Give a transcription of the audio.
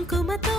కుంకుమతో